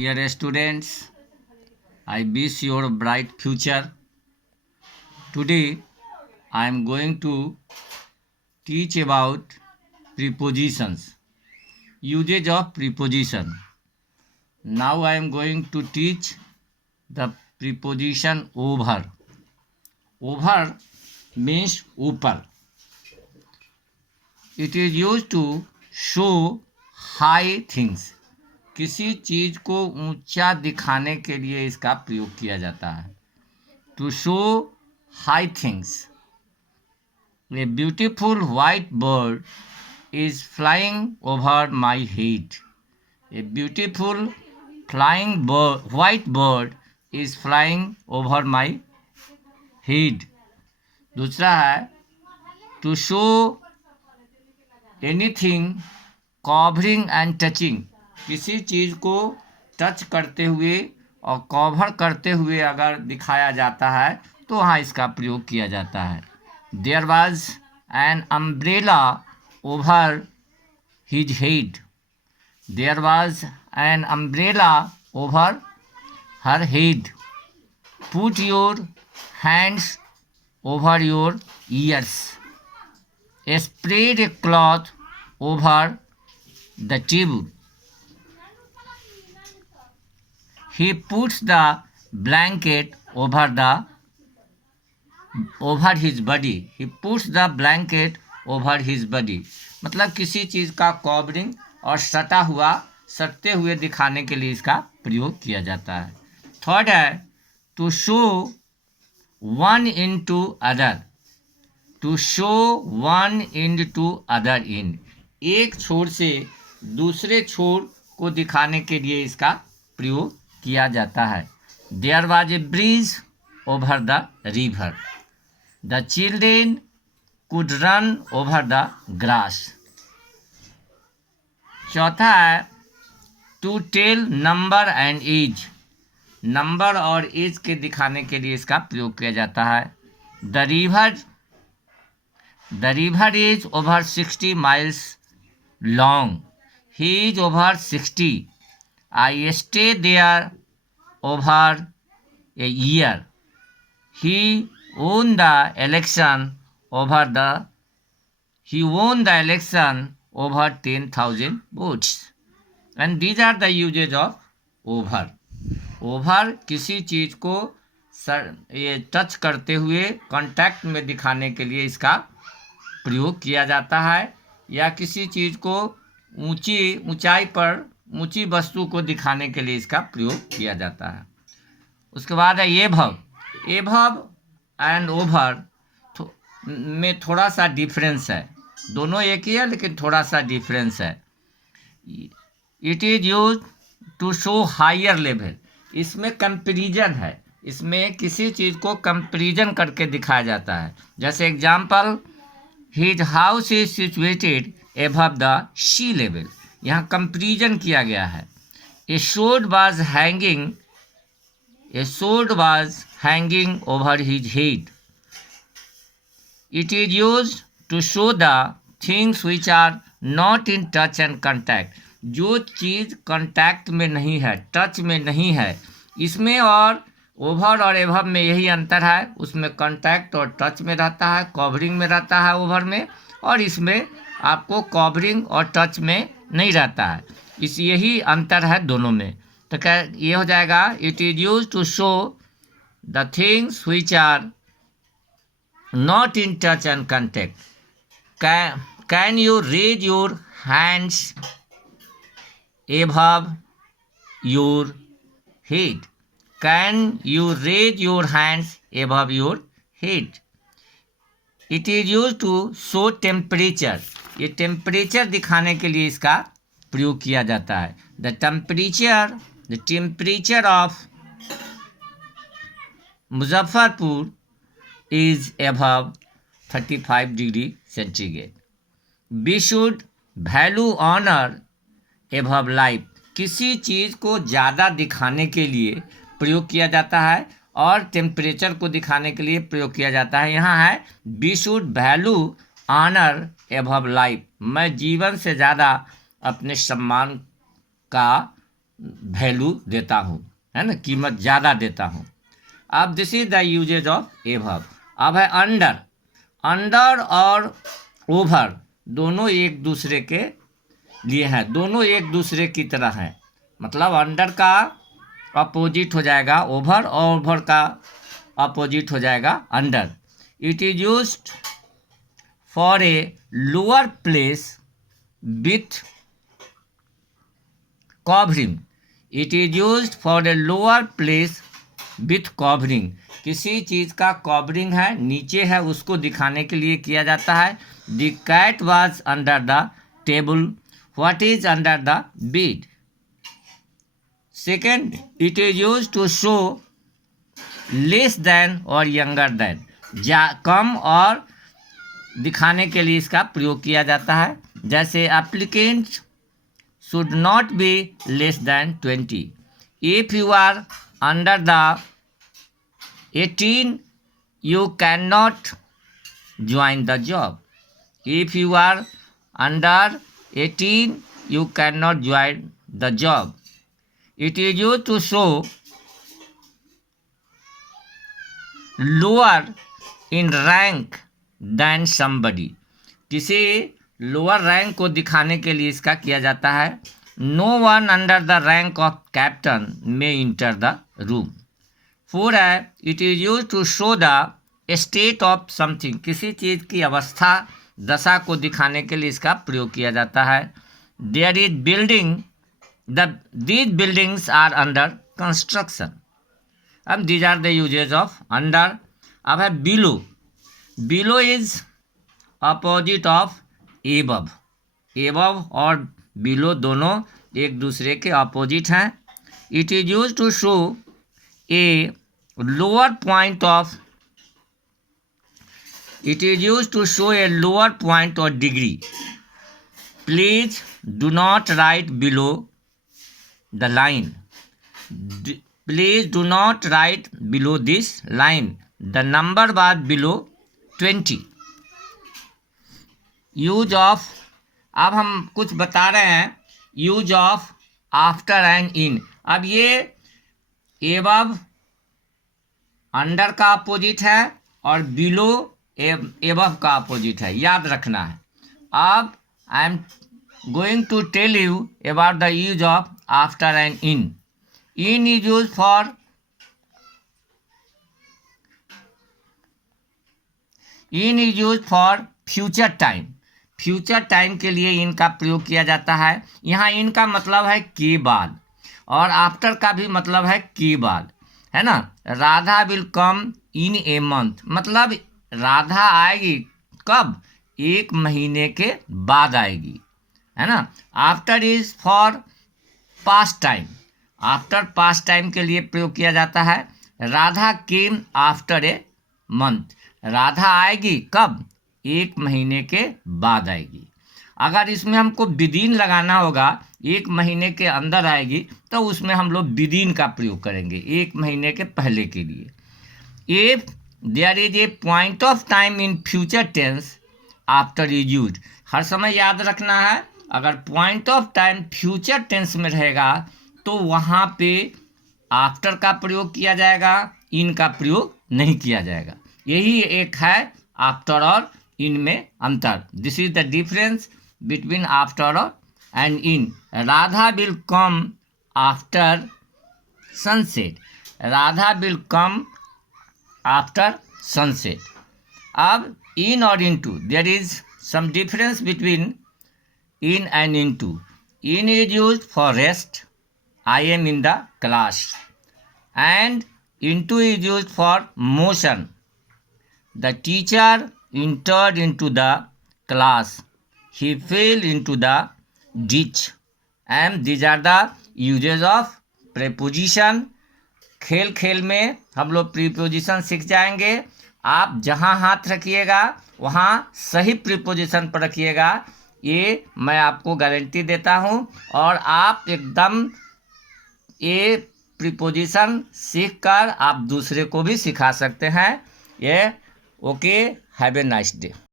Dear students, I wish your bright future. Today I am going to teach about prepositions, usage of preposition. Now I am going to teach the preposition over. Over means ऊपर. It is used to show high things. किसी चीज को ऊंचा दिखाने के लिए इसका प्रयोग किया जाता है. To show high things. A beautiful white bird is flying over my head. A beautiful white bird is flying over my head. दूसरा है to show anything covering and touching. किसी चीज को टच करते हुए और कवर करते हुए अगर दिखाया जाता है तो वहाँ इसका प्रयोग किया जाता है. There was an umbrella over his head. There was an umbrella over her head. Put your hands over your ears. Spread a cloth over the table. He puts the blanket over his body. He puts the blanket over his body. मतलब किसी चीज़ का covering और सटते हुए दिखाने के लिए इसका प्रयोग किया जाता है. थर्ड है to show one into other. To show one into other in. एक छोर से दूसरे छोर को दिखाने के लिए इसका प्रयोग किया जाता है. There was a bridge over the river. The children could run over the grass. चौथा है to tell number and age. Number और एज के दिखाने के लिए इसका प्रयोग किया जाता है. The river is over 60 miles long. He is over 60. I stay there over a year. He won the election over 10,000 votes. And these are the uses of over. over किसी चीज को ये टच करते हुए कांटेक्ट में दिखाने के लिए इसका प्रयोग किया जाता है, या किसी चीज को ऊंचाई पर ऊंची वस्तु को दिखाने के लिए इसका प्रयोग किया जाता है. उसके बाद है एभव. एभव एंड ओवर में थोड़ा सा डिफरेंस है. दोनों एक ही है लेकिन थोड़ा सा डिफरेंस है. It is use to show higher level. इसमें कंपैरिजन है. इसमें किसी चीज़ को कंपैरिजन करके दिखाया जाता है. जैसे example, his house is situated above the sea level. यहाँ कंपैरिजन किया गया है. ए sword was hanging over his head. It is used to show the things which are not in touch and contact. जो चीज़ कांटेक्ट में नहीं है, touch में नहीं है. इसमें और ओवर और एभव में यही अंतर है. उसमें कांटेक्ट और टच में रहता है, कवरिंग में रहता है ओवर में, और इसमें आपको कवरिंग और टच में नहीं रहता है. यही अंतर है दोनों में. तो क्या ये हो जाएगा, it is use to show the things which are not in touch and contact. Can you raise your hands above your head. Can you raise your hands above your head? It is used to show temperature. ये temperature दिखाने के लिए इसका प्रयोग किया जाता है. The temperature of Muzaffarpur is above 35 degree centigrade. We should value honor above life. किसी चीज़ को ज़्यादा दिखाने के लिए प्रयोग किया जाता है और टेम्परेचर को दिखाने के लिए प्रयोग किया जाता है. यहाँ है we should value honour above life. मैं जीवन से ज़्यादा अपने सम्मान का वैल्यू देता हूँ, है ना, कीमत ज़्यादा देता हूँ। अब this is the usage of above. अब है अंडर। अंडर और ओवर दोनों एक दूसरे के लिए हैं, दोनों एक दूसरे की तरह हैं। मतलब अंडर का अपोजिट हो जाएगा ओवर और ओवर का अपोजिट हो जाएगा under. It is used for a lower place with covering. It is used for a lower place with covering. किसी चीज़ का कवरिंग है, नीचे है, उसको दिखाने के लिए किया जाता है। The cat was under the table. What is under the bed? Second, it is used to show less than और यंगर देन। कम और दिखाने के लिए इसका प्रयोग किया जाता है। जैसे applicant should not be less than 20. If you are under the 18, you cannot join the job. If you are under 18, you cannot join the job. It is used to show lower in rank than somebody. किसी lower rank को दिखाने के लिए इसका किया जाता है। No one under the rank of captain may enter the room. 4 है, it is use to show the state of something. किसी चीज़ की अवस्था, दशा को दिखाने के लिए इसका प्रयोग किया जाता है। There is building, these buildings are under construction. अब these are the usage of under. अब है below. Below is opposite of above. Above और बिलो दोनों एक दूसरे के अपोजिट हैं। It is use to show a lower point of, it is use to show a lower point और degree. Please do not write below the line. Please do not write below this line. The number was below 20। Use of, अब हम कुछ बता रहे हैं use of after and इन। अब ये above under का अपोजिट है और बिलो एबव का अपोजिट है, याद रखना है। अब I am going to tell you about the use of after and in. In is use for, in is use for future time. Future time के लिए इनका प्रयोग किया जाता है। यहाँ इनका मतलब है के बाद, और आफ्टर का भी मतलब है के बाद, है ना। Radha will come in a month, मतलब राधा आएगी कब? 1 महीने के बाद आएगी, है ना। After is for past time. After past time के लिए प्रयोग किया जाता है। Radha came after a month. Radha आएगी कब? 1 महीने के बाद आएगी। अगर इसमें हमको विदिन लगाना होगा, 1 महीने के अंदर आएगी, तो उसमें हम लोग विदिन का प्रयोग करेंगे, 1 महीने के पहले के लिए। If there is a point of time in future tense after is use. हर समय याद रखना है, अगर point of time future tense में रहेगा तो वहाँ पे आफ्टर का प्रयोग किया जाएगा, इन का प्रयोग नहीं किया जाएगा। यही एक है आफ्टर और इन में अंतर। This is the difference between after and in. Radha will come after sunset. Radha will come after sunset. अब इन और into, there is some difference between in and into. In is use for rest, I am in the class, and into is use for motion. The teacher entered into the class. He fell into the ditch. And these are the uses of preposition. खेल खेल में हम लोग preposition सीख जाएंगे। आप जहाँ हाथ रखिएगा वहाँ सही प्रीपोजिशन पर रखिएगा, ये मैं आपको गारंटी देता हूँ। और आप एकदम ये प्रीपोजिशन सीख कर आप दूसरे को भी सिखा सकते हैं। ये okay, have a nice day.